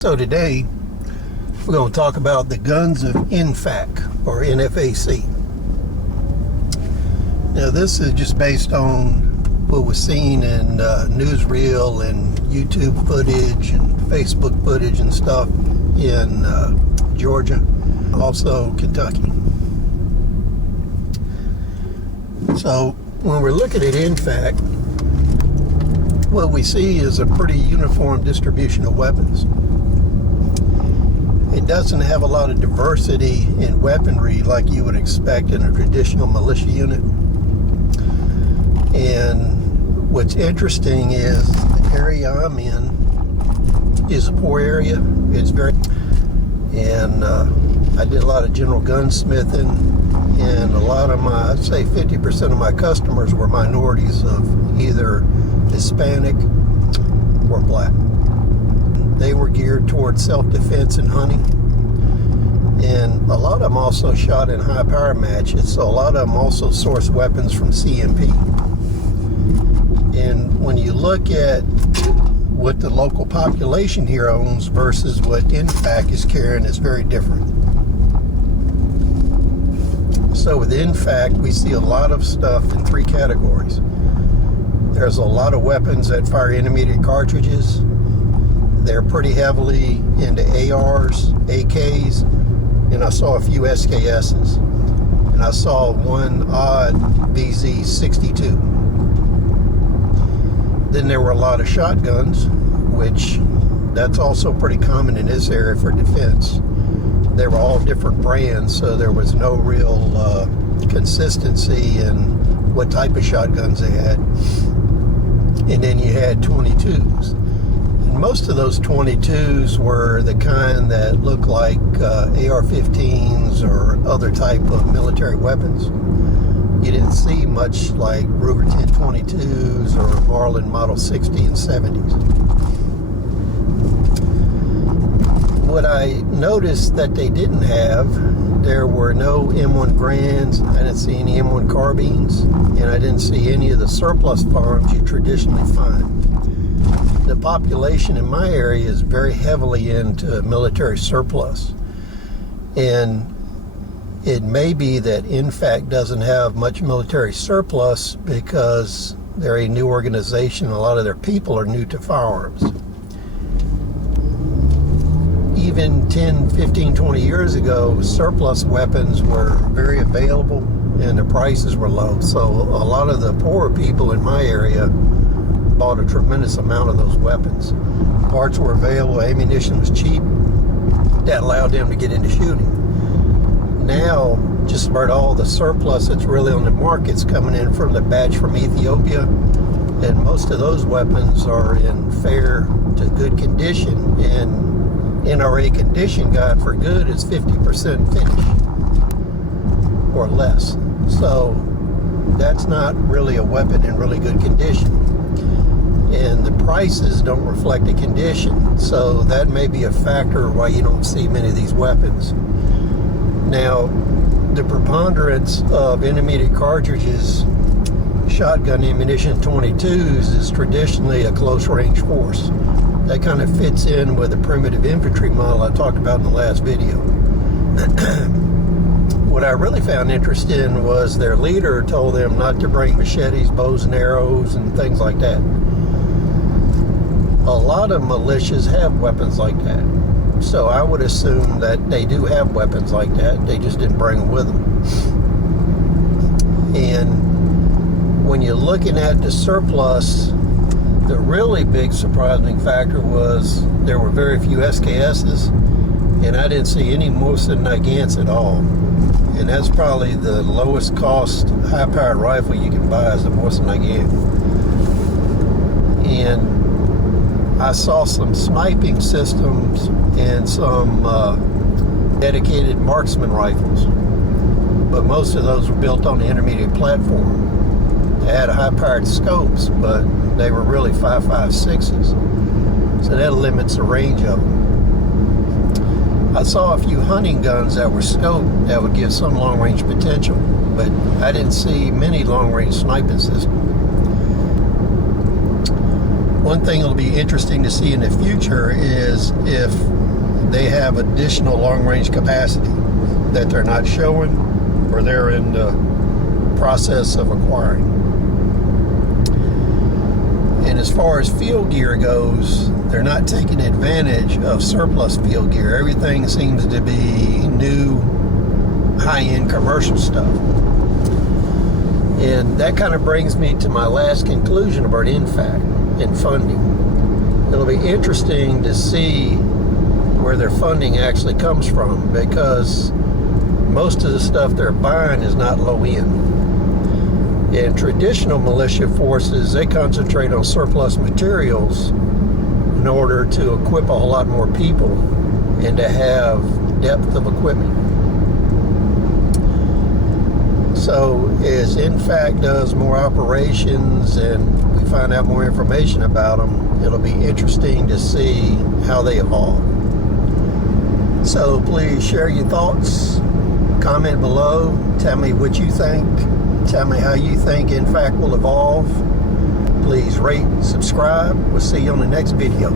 So today, we're going to talk about the guns of NFAC, or NFAC. Now this is just based on what was seen in newsreel and YouTube footage and Facebook footage and stuff in Georgia, also Kentucky. So when we're looking at NFAC, what we see is a pretty uniform distribution of weapons. It doesn't have a lot of diversity in weaponry like you would expect in a traditional militia unit. And what's interesting is the area I'm in is a poor area. It's very, and I did a lot of general gunsmithing, and a lot of my, I'd say 50% of my customers were minorities of either Hispanic or black. They were geared towards self-defense and hunting. And a lot of them also shot in high-power matches, so a lot of them also sourced weapons from CMP. And when you look at what the local population here owns versus what NFAC is carrying, it's very different. So with NFAC, we see a lot of stuff in three categories. There's a lot of weapons that fire intermediate cartridges. They're pretty heavily into ARs, AKs, and I saw a few SKSs. And I saw one odd BZ-62. Then there were a lot of shotguns, which that's also pretty common in this area for defense. They were all different brands, so there was no real consistency in what type of shotguns they had. And then you had 22s. Most of those 22s were the kind that looked like AR-15s or other type of military weapons. You didn't see much like Ruger 1022s or Marlin Model 60 and 70s. What I noticed that they didn't have, there were no M1 Grands, I didn't see any M1 carbines, and I didn't see any of the surplus firearms you traditionally find. The population in my area is very heavily into military surplus, and it may be that NFAC doesn't have much military surplus because they're a new organization. A lot of their people are new to firearms. Even 10, 15, 20 years ago, surplus weapons were very available and the prices were low. So a lot of the poorer people in my area bought a tremendous amount of those weapons. Parts were available, ammunition was cheap. That allowed them to get into shooting. Now, just about all the surplus that's really on the market's coming in from the batch from Ethiopia, and most of those weapons are in fair to good condition, and NRA condition guide for good is 50% finish or less. So that's not really a weapon in really good condition. And the prices don't reflect the condition, so that may be a factor why you don't see many of these weapons. Now, the preponderance of intermediate cartridges, shotgun ammunition 22s, is traditionally a close-range force. That kind of fits in with the primitive infantry model I talked about in the last video. What I really found interesting was their leader told them not to bring machetes, bows and arrows, and things like that. A lot of militias have weapons like that. So I would assume that they do have weapons like that. They just didn't bring them with them. And when you're looking at the surplus, the really big surprising factor was there were very few SKSs, and I didn't see any Mosin Nagants at all. And that's probably the lowest cost high-powered rifle you can buy is a Mosin Nagant. And I saw some sniping systems and some dedicated marksman rifles, but most of those were built on the intermediate platform. They had high-powered scopes, but they were really 5.56s, so that limits the range of them. I saw a few hunting guns that were scoped that would give some long-range potential, but I didn't see many long-range sniping systems. One thing that'll be interesting to see in the future is if they have additional long-range capacity that they're not showing or they're in the process of acquiring. And as far as field gear goes, they're not taking advantage of surplus field gear. Everything seems to be new, high-end commercial stuff. And that kind of brings me to my last conclusion about NFAC and funding. It'll be interesting to see where their funding actually comes from, because most of the stuff they're buying is not low end. In traditional militia forces, they concentrate on surplus materials in order to equip a whole lot more people and to have depth of equipment. So as NFAC does more operations and we find out more information about them, it'll be interesting to see how they evolve. So please share your thoughts, comment below, tell me what you think, tell me how you think NFAC will evolve. Please rate, subscribe. We'll see you on the next video.